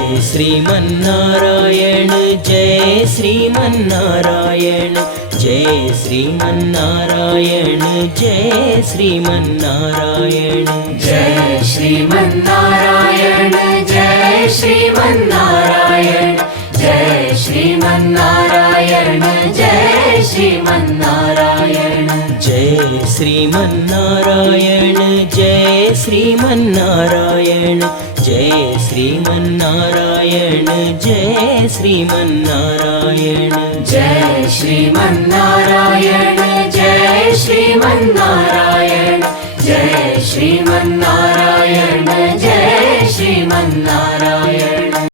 Jai Sriman Narayana Jai Sriman Narayana Jai Sriman Narayana Jai Sriman Narayana Jai Sriman Narayana Jai Sriman Narayana Jai Sriman Narayana Jai Sriman Narayana Jai Sriman Narayana Jai Sriman Narayana Jai Sriman Narayana Jai Sriman Narayana Jai Sriman Narayana Jai Sriman Narayana Jai Sriman Narayana Jai Sriman Narayana